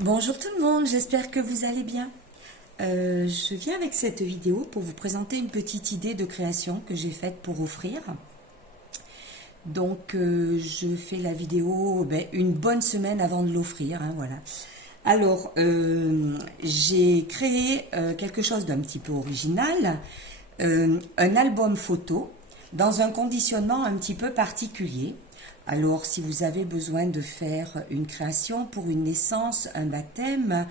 Bonjour tout le monde, j'espère que vous allez bien. Je viens avec cette vidéo pour vous présenter une petite idée de création que j'ai faite pour offrir. Donc je fais la vidéo une bonne semaine avant de l'offrir, hein, voilà. Alors j'ai créé quelque chose d'un petit peu original, un album photo dans un conditionnement un petit peu particulier. Alors, si vous avez besoin de faire une création pour une naissance, un baptême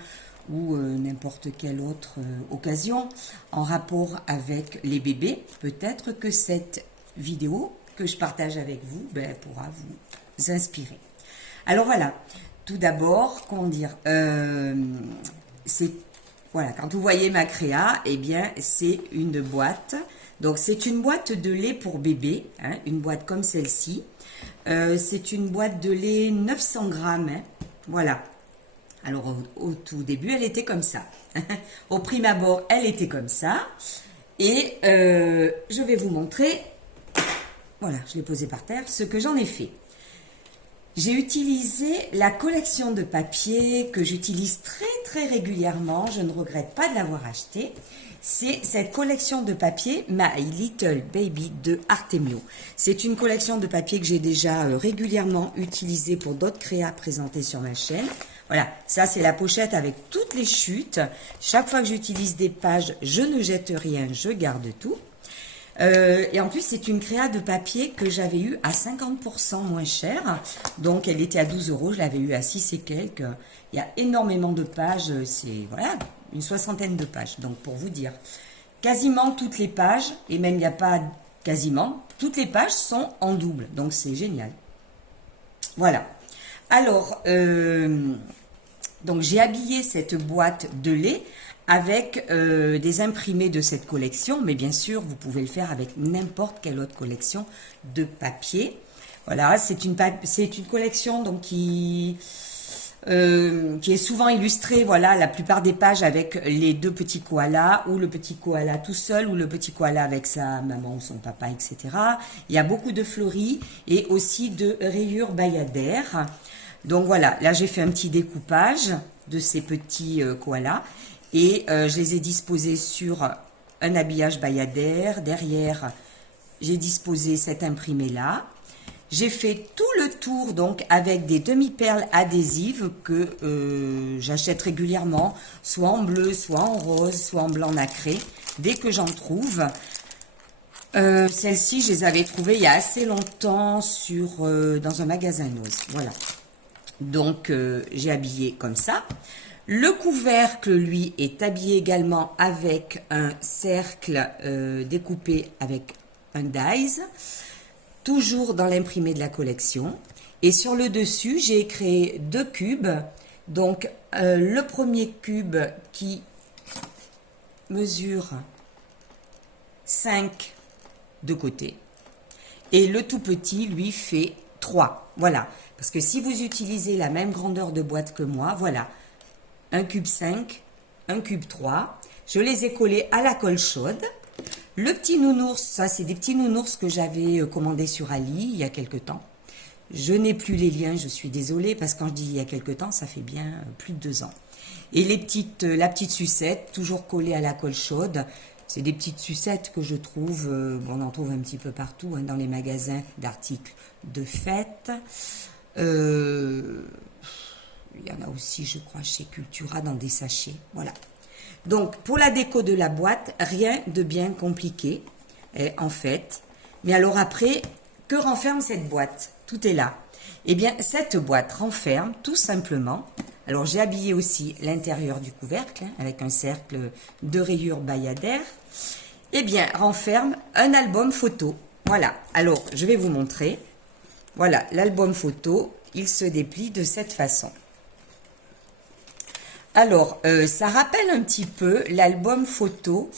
ou n'importe quelle autre occasion en rapport avec les bébés, peut-être que cette vidéo que je partage avec vous pourra vous inspirer. Alors voilà, tout d'abord, comment dire, voilà, quand vous voyez ma créa, eh bien, c'est une boîte. Donc, c'est une boîte de lait pour bébé, hein, une boîte comme celle-ci. C'est une boîte de lait 900 grammes, hein, voilà. Alors, au tout début, elle était comme ça. Au prime abord, elle était comme ça. Et je vais vous montrer, voilà, je l'ai posé par terre, ce que j'en ai fait. J'ai utilisé la collection de papier que j'utilise très régulièrement. Je ne regrette pas de l'avoir acheté. C'est cette collection de papier My Little Baby de Artemio. C'est une collection de papier que j'ai déjà régulièrement utilisée pour d'autres créas présentées sur ma chaîne. Voilà, ça c'est la pochette avec toutes les chutes. Chaque fois que j'utilise des pages, je ne jette rien, je garde tout. Et en plus, c'est une créa de papier que j'avais eu à 50% moins cher. Donc, elle était à 12 €. Je l'avais eu à 6 et quelques. Il y a énormément de pages. C'est, voilà, une soixantaine de pages. Donc, pour vous dire, quasiment toutes les pages, et même il n'y a pas quasiment, toutes les pages sont en double. Donc, c'est génial. Voilà. Alors, donc j'ai habillé cette boîte de lait avec des imprimés de cette collection, mais bien sûr, vous pouvez le faire avec n'importe quelle autre collection de papier. Voilà, c'est une collection donc qui est souvent illustrée, voilà, la plupart des pages avec les deux petits koalas, ou le petit koala tout seul, ou le petit koala avec sa maman ou son papa, etc. Il y a beaucoup de fleuris et aussi de rayures bayadères. Donc voilà, là j'ai fait un petit découpage de ces petits koalas et je les ai disposés sur un habillage bayadère. Derrière, j'ai disposé cet imprimé là. J'ai fait tout le tour donc avec des demi-perles adhésives que j'achète régulièrement, soit en bleu, soit en rose, soit en blanc nacré, dès que j'en trouve. Celles-ci, je les avais trouvées il y a assez longtemps dans un magasin Noz. Voilà. Donc, j'ai habillé comme ça. Le couvercle, lui, est habillé également avec un cercle découpé avec un dies, toujours dans l'imprimé de la collection. Et sur le dessus, j'ai créé deux cubes. Donc, le premier cube qui mesure 5 de côté. Et le tout petit, lui, fait 3. Voilà. Parce que si vous utilisez la même grandeur de boîte que moi, voilà, un cube 5, un cube 3, je les ai collés à la colle chaude. Le petit nounours, ça c'est des petits nounours que j'avais commandés sur Ali il y a quelque temps. Je n'ai plus les liens, je suis désolée, parce que quand je dis il y a quelque temps, ça fait bien plus de 2 ans. Et la petite sucette, toujours collée à la colle chaude. C'est des petites sucettes que je trouve, on en trouve un petit peu partout, hein, dans les magasins d'articles de fête. Il y en a aussi, je crois, chez Cultura, dans des sachets. Voilà. Donc, pour la déco de la boîte, rien de bien compliqué, en fait. Mais alors après, que renferme cette boîte? Tout est là. Eh bien, cette boîte renferme tout simplement... Alors, j'ai habillé aussi l'intérieur du couvercle, hein, avec un cercle de rayures bayadères. Eh bien, renferme un album photo. Voilà. Alors, je vais vous montrer. Voilà, l'album photo, il se déplie de cette façon. Alors, ça rappelle un petit peu l'album photo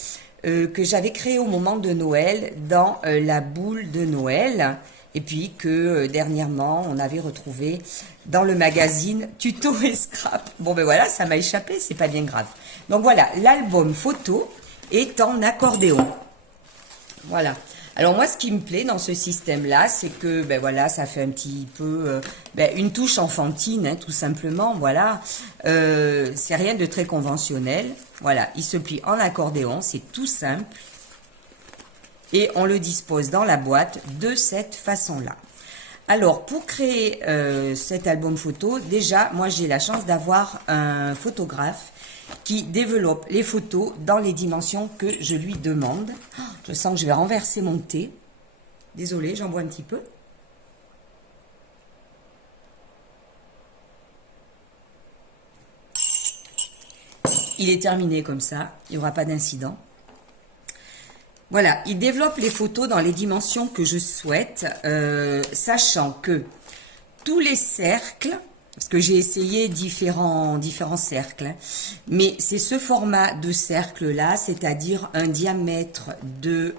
que j'avais créé au moment de Noël dans la boule de Noël. Et puis que dernièrement, on avait retrouvé dans le magazine Tuto et Scrap. Bon, ben voilà, ça m'a échappé, c'est pas bien grave. Donc voilà, l'album photo est en accordéon. Voilà. Alors moi, ce qui me plaît dans ce système-là, c'est que, ben voilà, ça fait un petit peu une touche enfantine, hein, tout simplement. Voilà, c'est rien de très conventionnel. Voilà, il se plie en accordéon, c'est tout simple. Et on le dispose dans la boîte de cette façon-là. Alors, pour créer cet album photo, déjà, moi, j'ai la chance d'avoir un photographe qui développe les photos dans les dimensions que je lui demande. Oh, je sens que je vais renverser mon thé. Désolée, j'en bois un petit peu. Il est terminé comme ça, il n'y aura pas d'incident. Voilà, il développe les photos dans les dimensions que je souhaite, sachant que tous les cercles, parce que j'ai essayé différents cercles, hein, mais c'est ce format de cercle-là, c'est-à-dire un diamètre de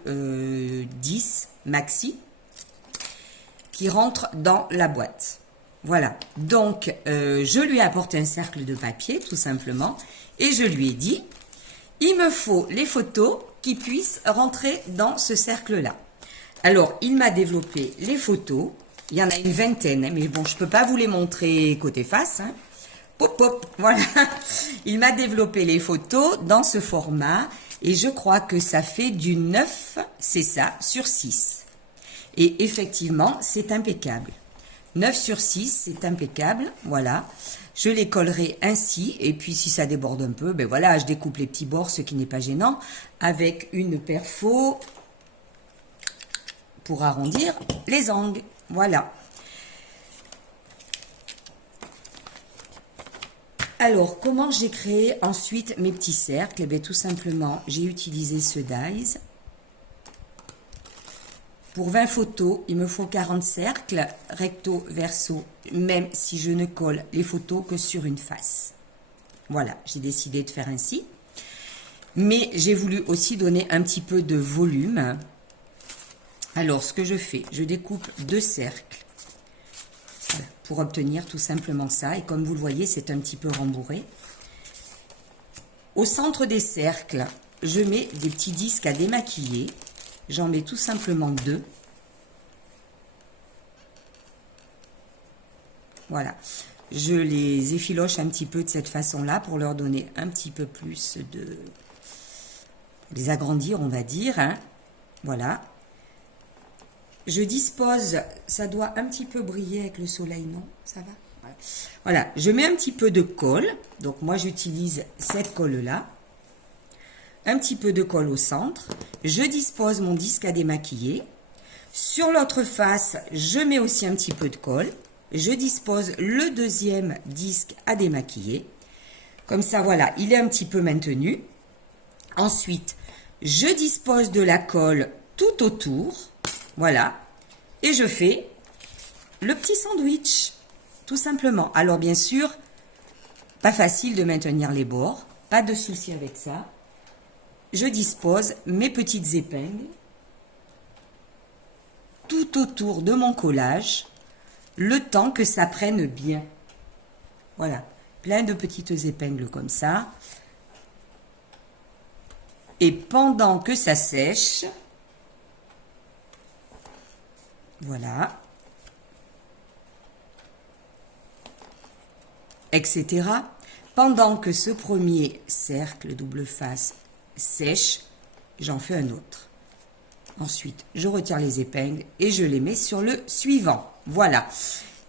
10 maxi, qui rentre dans la boîte. Voilà, donc je lui ai apporté un cercle de papier, tout simplement, et je lui ai dit, il me faut les photos qui puissent rentrer dans ce cercle-là. Alors, il m'a développé les photos. Il y en a une vingtaine, hein, mais bon, je ne peux pas vous les montrer côté face. Hein. Pop, pop, voilà. Il m'a développé les photos dans ce format et je crois que ça fait du 9, c'est ça, sur 6. Et effectivement, c'est impeccable. 9 sur 6, c'est impeccable, voilà. Je les collerai ainsi, et puis si ça déborde un peu, ben voilà, je découpe les petits bords, ce qui n'est pas gênant, avec une perfo pour arrondir les angles, voilà. Alors, comment j'ai créé ensuite mes petits cercles? Eh bien, tout simplement, j'ai utilisé ce dies. Pour 20 photos, il me faut 40 cercles, recto, verso, même si je ne colle les photos que sur une face. Voilà, j'ai décidé de faire ainsi. Mais j'ai voulu aussi donner un petit peu de volume. Alors, ce que je fais, je découpe 2 cercles. Voilà, pour obtenir tout simplement ça. Et comme vous le voyez, c'est un petit peu rembourré. Au centre des cercles, je mets des petits disques à démaquiller. J'en mets tout simplement 2. Voilà. Je les effiloche un petit peu de cette façon-là pour leur donner un petit peu plus de... les agrandir, on va dire. Hein. Voilà. Je dispose... Ça doit un petit peu briller avec le soleil, non? Ça va? Voilà. Voilà. Je mets un petit peu de colle. Donc, moi, j'utilise cette colle-là. Un petit peu de colle au centre, je dispose mon disque à démaquiller. Sur l'autre face, je mets aussi un petit peu de colle. Je dispose le deuxième disque à démaquiller. Comme ça, voilà, il est un petit peu maintenu. Ensuite, je dispose de la colle tout autour. Voilà. Et je fais le petit sandwich, tout simplement. Alors, bien sûr, pas facile de maintenir les bords. Pas de souci avec ça. Je dispose mes petites épingles tout autour de mon collage, le temps que ça prenne bien. Voilà, plein de petites épingles comme ça. Et pendant que ça sèche, voilà, etc. Pendant que ce premier cercle double face sèche, j'en fais un autre. Ensuite, je retire les épingles et je les mets sur le suivant. Voilà.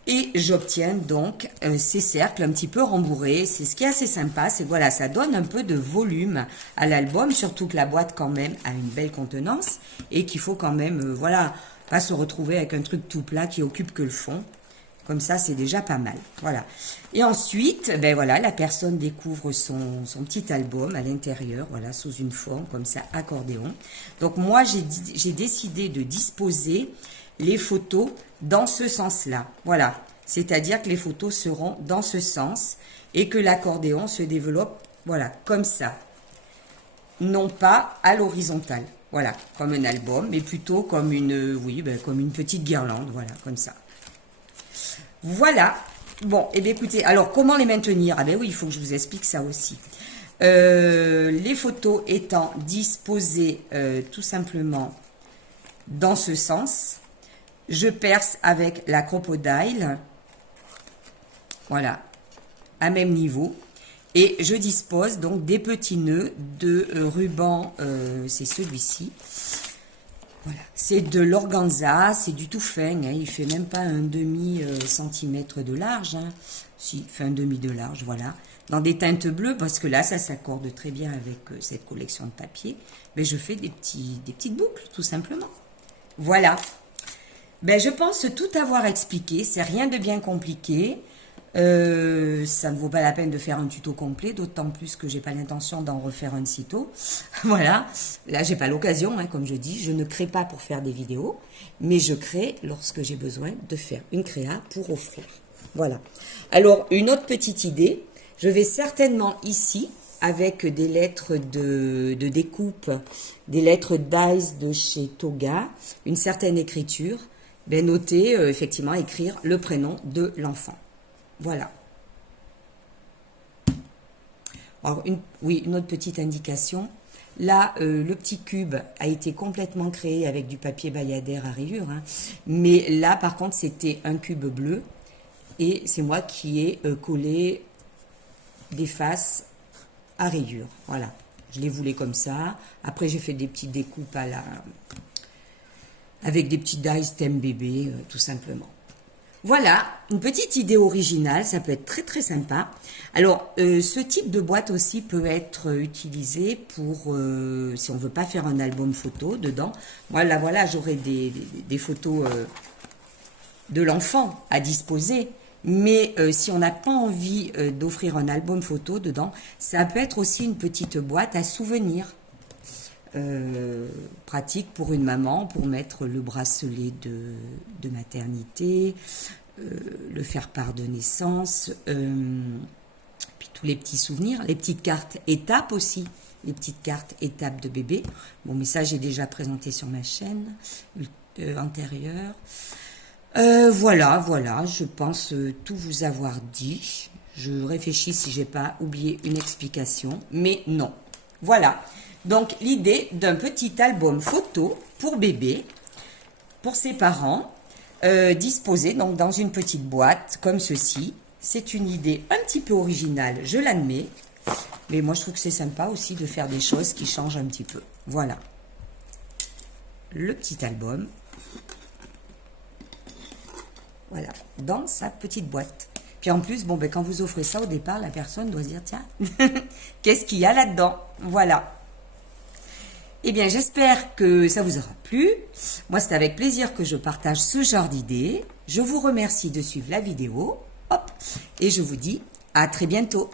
Et j'obtiens donc ces cercles un petit peu rembourrés. C'est ce qui est assez sympa. C'est voilà, ça donne un peu de volume à l'album, surtout que la boîte quand même a une belle contenance et qu'il faut quand même, voilà, pas se retrouver avec un truc tout plat qui occupe que le fond. Comme ça, c'est déjà pas mal. Voilà. Et ensuite, ben voilà, la personne découvre son petit album à l'intérieur, voilà, sous une forme comme ça, accordéon. Donc moi, j'ai décidé de disposer les photos dans ce sens-là. Voilà. C'est-à-dire que les photos seront dans ce sens et que l'accordéon se développe, voilà, comme ça. Non pas à l'horizontale. Voilà, comme un album, mais plutôt comme une, oui, ben, comme une petite guirlande, voilà, comme ça. Voilà. Bon, et bien écoutez, alors comment les maintenir? Ah ben oui, il faut que je vous explique ça aussi. Les photos étant disposées tout simplement dans ce sens. Je perce avec la crocodile. Voilà, à même niveau. Et je dispose donc des petits nœuds de ruban, c'est celui-ci. Voilà, c'est de l'organza, c'est du tout fin, hein, il fait même pas un demi centimètre de large, hein. Si, il fait un demi de large, voilà. Dans des teintes bleues, parce que là, ça s'accorde très bien avec cette collection de papier. Mais je fais des petites boucles, tout simplement. Voilà. Ben, je pense tout avoir expliqué, c'est rien de bien compliqué. Ça ne vaut pas la peine de faire un tuto complet, d'autant plus que j'ai pas l'intention d'en refaire un sitôt. Voilà, là j'ai pas l'occasion, hein, comme je dis, je ne crée pas pour faire des vidéos, mais je crée lorsque j'ai besoin de faire une créa pour offrir. Voilà. Alors une autre petite idée, je vais certainement ici, avec des lettres de découpe, des lettres dice de chez Toga, une certaine écriture, ben noter, effectivement, écrire le prénom de l'enfant. Voilà. Alors, une autre petite indication. Là, le petit cube a été complètement créé avec du papier bayadère à rayures. Hein. Mais là, par contre, c'était un cube bleu. Et c'est moi qui ai collé des faces à rayures. Voilà. Je les voulais comme ça. Après, j'ai fait des petites découpes avec des petits dice thème bébé, tout simplement. Voilà, une petite idée originale, ça peut être très très sympa. Alors, ce type de boîte aussi peut être utilisé pour, si on ne veut pas faire un album photo dedans. Voilà, j'aurai des photos de l'enfant à disposer. Mais si on n'a pas envie d'offrir un album photo dedans, ça peut être aussi une petite boîte à souvenirs. Pratique pour une maman, pour mettre le bracelet de maternité, le faire-part de naissance, puis tous les petits souvenirs, les petites cartes étapes aussi, les petites cartes étapes de bébé. Bon, mais ça, j'ai déjà présenté sur ma chaîne antérieure. Voilà, je pense tout vous avoir dit. Je réfléchis si j'ai pas oublié une explication, mais non. Voilà. Donc, l'idée d'un petit album photo pour bébé, pour ses parents, disposé donc dans une petite boîte comme ceci. C'est une idée un petit peu originale, je l'admets. Mais moi, je trouve que c'est sympa aussi de faire des choses qui changent un petit peu. Voilà. Le petit album. Voilà, dans sa petite boîte. Puis en plus, bon, ben, quand vous offrez ça au départ, la personne doit se dire, tiens, qu'est-ce qu'il y a là-dedans? Voilà. Eh bien, j'espère que ça vous aura plu. Moi, c'est avec plaisir que je partage ce genre d'idées. Je vous remercie de suivre la vidéo. Hop, et je vous dis à très bientôt.